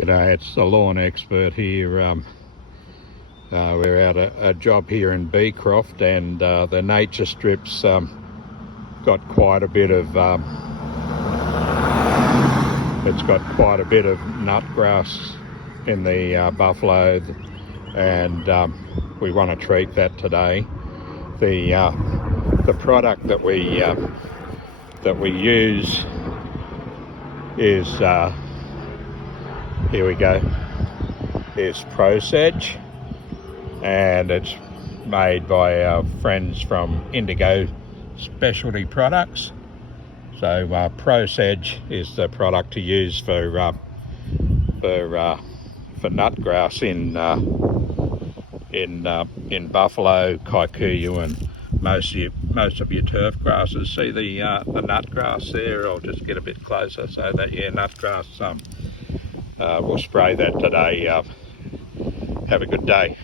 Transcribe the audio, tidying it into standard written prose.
G'day, it's the lawn expert here. We're at a job here in Beecroft, and the nature strip's got quite a bit of nutgrass in the buffalo, and we want to treat that today. The product that we use is here we go, is Prosedge, and it's made by our friends from Indigo Specialty Products. So Prosedge is the product to use for nutgrass in buffalo, kikuyu, and most of your turf grasses. See the nutgrass there? I'll just get a bit closer so that nutgrass. We'll spray that today. Have a good day.